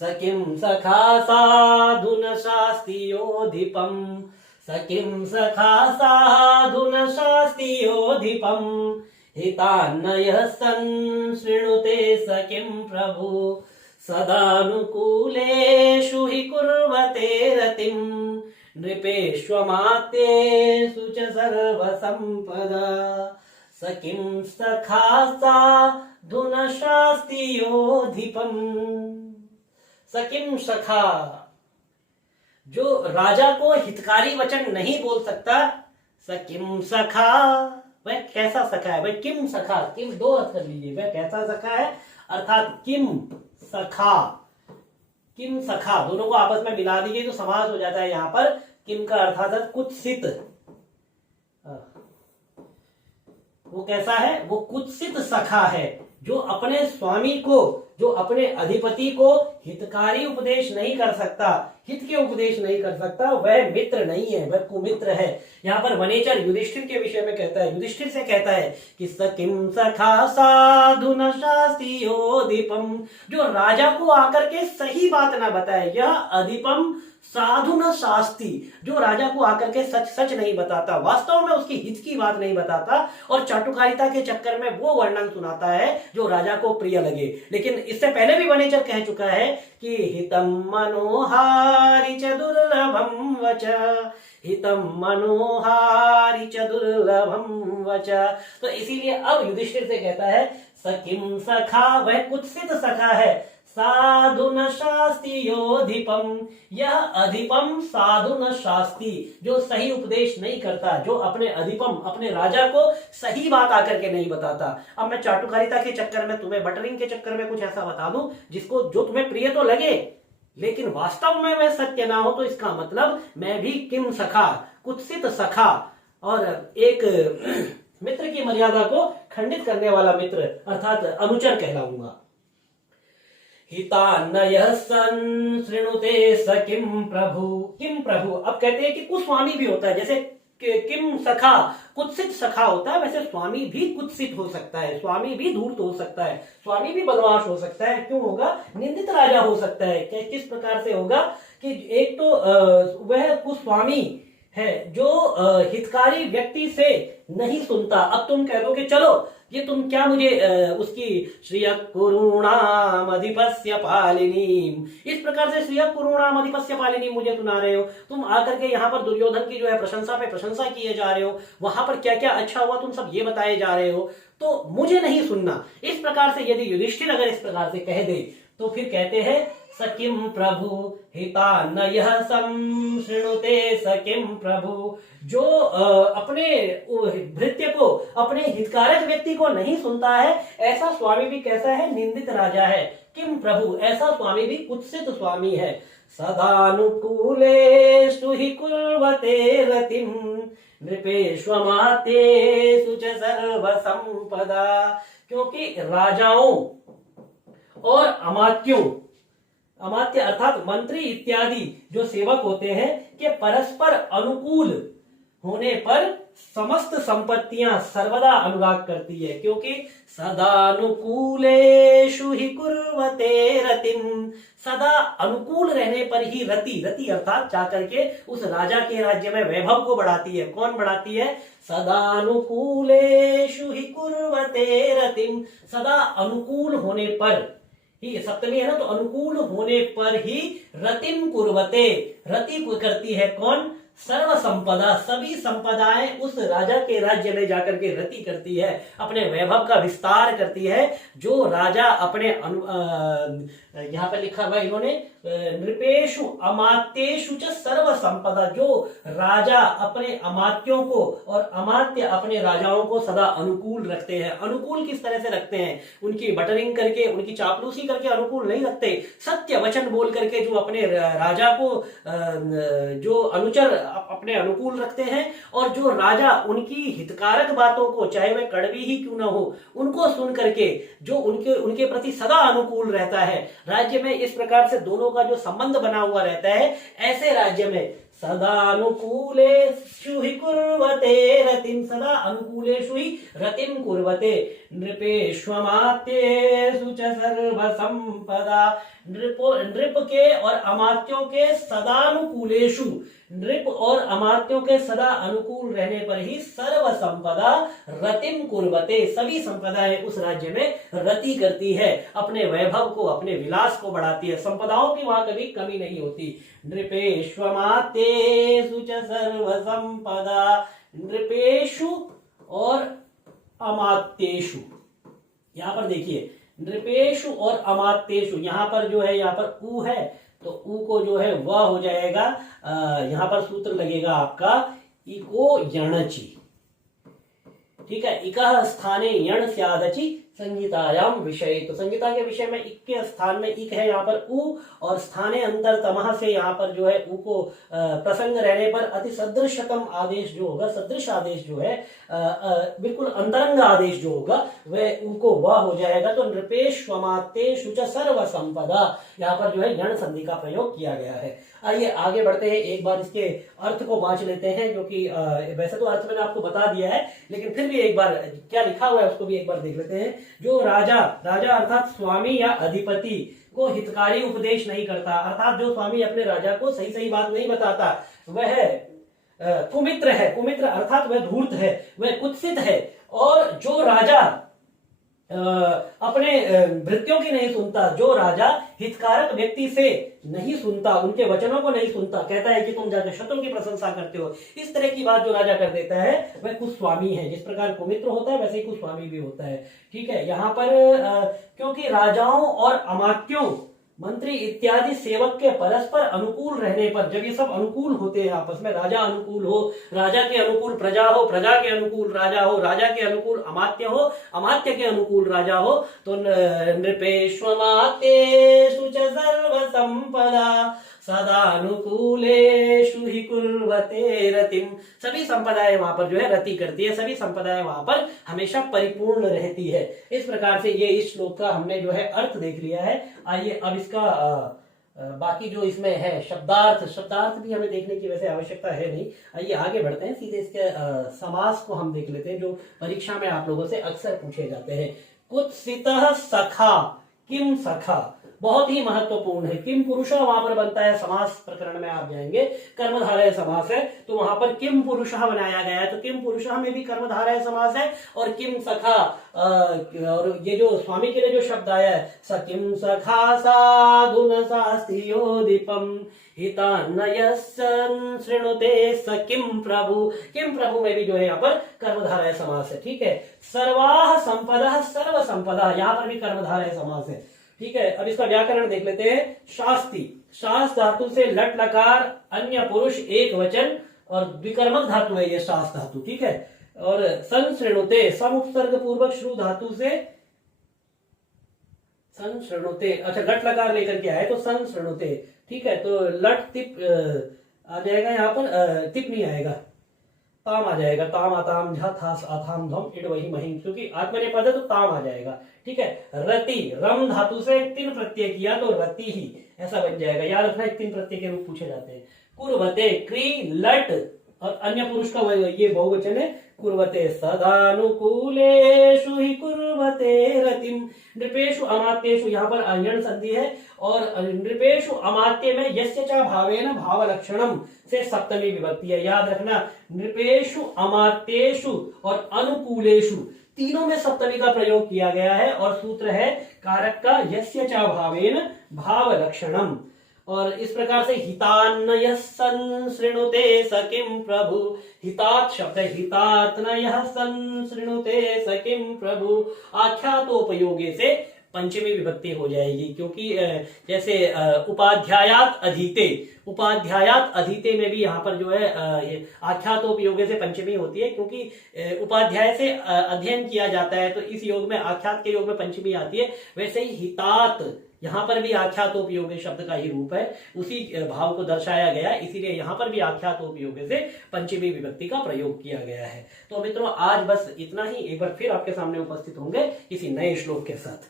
सखिं सखा साधुन शास्तियोधिपम् सखिं सखा साधुन शास्तियोधिपम् हितान्नयः सन् शृणुते सखिं प्रभु सदानुकूलेषु हि कुर्वते रतिम् नृपेष्वमात्येषु च सर्वसम्पदा सखिं सखा साधुन शास्तियोधिपम्। सखिं सखा, जो राजा को हितकारी वचन नहीं बोल सकता, सखिं सखा, वह कैसा सखा है? वह किम सखा, किम दो अर्थ कर लीजिए, वह कैसा सखा है अर्थात किम सखा। किम सखा दोनों को आपस में मिला दीजिए तो समास हो जाता है। यहां पर किम का अर्थात कुत्सित, वो कैसा है? वो कुत्सित सखा है, जो अपने स्वामी को, जो अपने अधिपति को हितकारी उपदेश नहीं कर सकता, हित के उपदेश नहीं कर सकता, वह मित्र नहीं है, वह कुमित्र है। यहाँ पर वनेचर युधिष्ठिर के विषय में कहता है, युधिष्ठिर से कहता है कि सखिं सखा साधुन शास्तियोधिपम्, जो राजा को आकर के सही बात ना बताए, यह अधिपम साधु न शास्ति, जो राजा को आकर के सच सच नहीं बताता, वास्तव में उसकी हित की बात नहीं बताता और चाटुकारिता के चक्कर में वो वर्णन सुनाता है जो राजा को प्रिय लगे। लेकिन इससे पहले भी वनेचर कह चुका है कि हितम मनोहारि च दुर्लभम वच, हितम मनोहारि च दुर्लभम वच। तो इसीलिए अब युधिष्ठिर से कहता है सखिं सखा, वह कुत्सित सखा है, साधु न शास्तियोधिपम, यह अधिपम साधु न शास्ति, जो सही उपदेश नहीं करता, जो अपने अधिपम अपने राजा को सही बात आकर के नहीं बताता। अब मैं चाटुकारिता के चक्कर में, तुम्हें बटरिंग के चक्कर में कुछ ऐसा बता दूं जिसको, जो तुम्हें प्रिय तो लगे लेकिन वास्तव में वह सत्य ना हो, तो इसका मतलब मैं भी किम सखा, कुत्सित सखा और एक मित्र की मर्यादा को खंडित करने वाला मित्र अर्थात अनुचर कहलाऊंगा। हितान्नयः सन् शृणुते सखिं प्रभु, किम प्रभु। अब कहते हैं कि कुस्वामी भी होता है, जैसे किम सखा कुत्सित सखा होता है, वैसे स्वामी भी कुत्सित हो सकता है, स्वामी भी धूर्त हो सकता है, स्वामी भी बदमाश हो सकता है। क्यों होगा? निंदित राजा हो सकता है। किस प्रकार से होगा कि एक तो वह कुस्वामी है जो हितकारी व्यक्ति से नहीं सुनता। अब तुम कह दो कि चलो ये तुम क्या मुझे उसकी श्रिय कुरुणाम अधिपस्य पालिनीम, इस प्रकार से श्रिय कुरुणाम अधिपस्य पालिनीम मुझे सुना रहे हो, तुम आकर के यहाँ पर दुर्योधन की जो है प्रशंसा पे प्रशंसा किए जा रहे हो, वहां पर क्या क्या अच्छा हुआ तुम सब ये बताए जा रहे हो, तो मुझे नहीं सुनना। इस प्रकार से यदि युधिष्ठिर अगर इस प्रकार से कह दे तो फिर कहते हैं सखिं प्रभु हितान्नयः सं शृणुते सखिं प्रभु, जो अपने भृत्य को, अपने हितकारक व्यक्ति को नहीं सुनता है, ऐसा स्वामी भी कैसा है? निंदित राजा है। किम प्रभु, ऐसा स्वामी भी कुत्सित स्वामी है। सदानुकूलेषु हि कुर्वते रतिं नृपेष्वमात्येषु च सर्वसंपदा, क्योंकि राजाओं और अमात्यों, अमात्य अर्थात मंत्री इत्यादि जो सेवक होते हैं के परस्पर अनुकूल होने पर समस्त संपत्तियां सर्वदा अनुराग करती है, क्योंकि सदानुकूलेषु हि कुर्वते रतिम, सदा अनुकूल रहने पर ही रति, रति अर्थात जाकर के उस राजा के राज्य में वैभव को बढ़ाती है। कौन बढ़ाती है? सदानुकूलेषु हि कुर्वते रतिम, सदा अनुकूल होने पर ही, सप्तमी है ना, तो अनुकूल होने पर ही रतिम कुर्वते, रति करती है कौन? सर्व संपदा, सभी संपदाएं उस राजा के राज्य में जाकर के रति करती है, अपने वैभव का विस्तार करती है। जो राजा अपने यहाँ पर लिखा हुआ इन्होंने नृपेषु अमात्येषु च सर्व संपदा, जो राजा अपने अमात्यों को और अमात्य अपने राजाओं को सदा अनुकूल रखते हैं। अनुकूल किस तरह से रखते हैं? उनकी बटरिंग करके, उनकी चापलूसी करके अनुकूल नहीं रखते, सत्य वचन बोल करके जो अपने राजा को जो अनुचर अपने अनुकूल रखते हैं, और जो राजा उनकी हितकारक बातों को, चाहे वह कड़वी ही क्यों ना हो, उनको सुन करके जो उनके प्रति सदा अनुकूल रहता है। राज्य में इस प्रकार से दोनों का जो संबंध बना हुआ रहता है, ऐसे राज्य में सदानुकूलेषु हि कुर्वते रतिम, सदा अनुकूलेषु ही रतिम कुर्वते, नृपेष्वमात्येषु च सर्वसंपदा, नृप के और अमात्यों के सदानुकूलेषु, नृप और अमात्यों के सदा अनुकूल रहने पर ही सर्व संपदा रतिम कुर्वते, सभी संपदाएं उस राज्य में रति करती है, अपने वैभव को, अपने विलास को बढ़ाती है, संपदाओं की वहां कभी कमी नहीं होती। नृपेष्वमात्येषु च सर्व संपदा, नृपेषु और अमात्येषु, यहां पर देखिए नृपेषु और अमात्येषु, यहां पर जो है, यहां पर ऊ है तो ऊ को जो है वह हो जाएगा, यहां पर सूत्र लगेगा आपका इको यणचि, ठीक है। इकः स्थाने यण स्यादचि संहितायाम विषय, तो संहिता के विषय में इक के स्थान में इक है, यहाँ पर उ, और स्थाने अंतर तमह से यहाँ पर जो है उ को प्रसंग रहने पर अति सदृशतम आदेश जो होगा, सदृश आदेश जो है बिल्कुल अंतरंग आदेश जो होगा वह उ को वह हो जाएगा। तो नृपेष्वमात्येषु च सर्व संपदा, यहाँ पर जो है यण संधि का प्रयोग किया गया है। आइए आगे बढ़ते हैं, एक बार इसके अर्थ को बांच लेते हैं, क्योंकि वैसे तो अर्थ मैंने आपको बता दिया है, लेकिन फिर भी एक बार क्या लिखा हुआ है उसको भी एक बार देख लेते हैं। जो राजा, राजा अर्थात स्वामी या अधिपति को हितकारी उपदेश नहीं करता, अर्थात जो स्वामी अपने राजा को सही सही बात नहीं बताता, वह कुमित्र है। कुमित्र अर्थात वह धूर्त है, वह कुत्सित है। और जो राजा अपने भृत्यों की नहीं सुनता, जो राजा हितकारक व्यक्ति से नहीं सुनता, उनके वचनों को नहीं सुनता, कहता है कि तुम जाकर शत्रु की प्रशंसा करते हो, इस तरह की बात जो राजा कर देता है वह कुस्वामी है। जिस प्रकार कुमित्र होता है वैसे ही कुस्वामी भी होता है, ठीक है। यहाँ पर क्योंकि राजाओं और अमात्यों, मंत्री इत्यादि सेवक के परस्पर अनुकूल रहने पर, जब ये सब अनुकूल होते हैं आपस में, राजा अनुकूल हो, राजा के अनुकूल प्रजा हो, प्रजा के अनुकूल राजा हो, राजा के अनुकूल अमात्य हो, अमात्य के अनुकूल राजा हो, तो नृपेष्वमात्येषु च सर्व संपदा सदानुकूलेषु हि कुर्वते रतिम, सभी संपदाएं वहां पर जो है रति करती है, सभी संपदाएं वहां पर हमेशा परिपूर्ण रहती है। इस प्रकार से ये इस श्लोक का हमने जो है अर्थ देख लिया है। आइए अब इसका बाकी जो इसमें है शब्दार्थ, शब्दार्थ भी हमें देखने की वैसे आवश्यकता है नहीं। आइए आगे बढ़ते हैं, सीधे इसके समास को हम देख लेते हैं, जो परीक्षा में आप लोगों से अक्सर पूछे जाते हैं। कुत्सितः सखा, किम सखा, बहुत ही महत्वपूर्ण है। किम पुरुषः वहां पर बनता है, समास प्रकरण में आप जाएंगे, कर्मधारय समास है, तो वहां पर किम पुरुषः बनाया गया है, तो किम पुरुषः में भी कर्मधारय समास है। और किम सखा, और ये जो स्वामी के लिए जो शब्द आया है, स किम सखा साधुन शास्त्रियोदीपम हितान्नयस्सन् शृणुते स किम प्रभु, किम प्रभु में भी जो है यहाँ पर कर्मधारय समास है, ठीक है। सर्वाः संपदा सर्व संपदा, यहाँ पर भी कर्मधारय समास है, ठीक है। अब इसका व्याकरण देख लेते हैं। शास्ति, शास धातु से लट लकार अन्य पुरुष एक वचन और द्विकर्मक धातु है ये शास धातु, ठीक है। और संश्रेणुते, सम उपसर्ग पूर्वक श्रु धातु से संश्रेणुते, अच्छा लट लकार लेकर के आए तो संश्रेणुते, ठीक है। तो लट तिप आ जाएगा, यहाँ पर तिप नहीं आएगा, ताम आ जाएगा, ताम आताम झा थास आथाम धम इड वही महिम, क्योंकि आत्मनेपद है तो ताम आ जाएगा, ठीक है। रति, रम धातु से तीन प्रत्यय किया तो रति ही ऐसा बन जाएगा, याद रखना तीन प्रत्यय के रूप पूछे जाते हैं। कुर्वते, क्री लट और अन्य पुरुष का ये बहुवचन है, कुर्वते सदानुकूलेषु हि कुर्वते रतिम। नृपेषु अमात्येषु, यहाँ पर अयण संधि है, और नृपेषु अमात्य में यस्य च भावेन भाव लक्षणम से सप्तमी विभक्ति है, याद रखना। नृपेषु अमात्येषु और अनुकूलेषु तीनों में सप्तमी का प्रयोग किया गया है, और सूत्र है कारक का यस्य च भावेन भाव लक्षणम। और इस प्रकार से हितान्नयस्सन् शृणुते स किम प्रभु, हितात शब्द है, हितात्नयः सन् शृणुते स किम प्रभु, आख्यातोपयोगे से पंचमी विभक्ति हो जाएगी, क्योंकि जैसे उपाध्यायात अधीते, उपाध्यायात अधीते में भी यहाँ पर जो है आख्यातोपयोगे से पंचमी होती है, क्योंकि उपाध्याय से अध्ययन किया जाता है, तो इस योग में आख्यात के योग में पंचमी आती है। वैसे ही हितात यहाँ पर भी आख्यातोपयोगे शब्द का ही रूप है, उसी भाव को दर्शाया गया, इसीलिए यहाँ पर भी आख्यातोपयोगे से पंचमी विभक्ति का प्रयोग किया गया है। तो मित्रों आज बस इतना ही, एक बार फिर आपके सामने उपस्थित होंगे किसी नए श्लोक के साथ।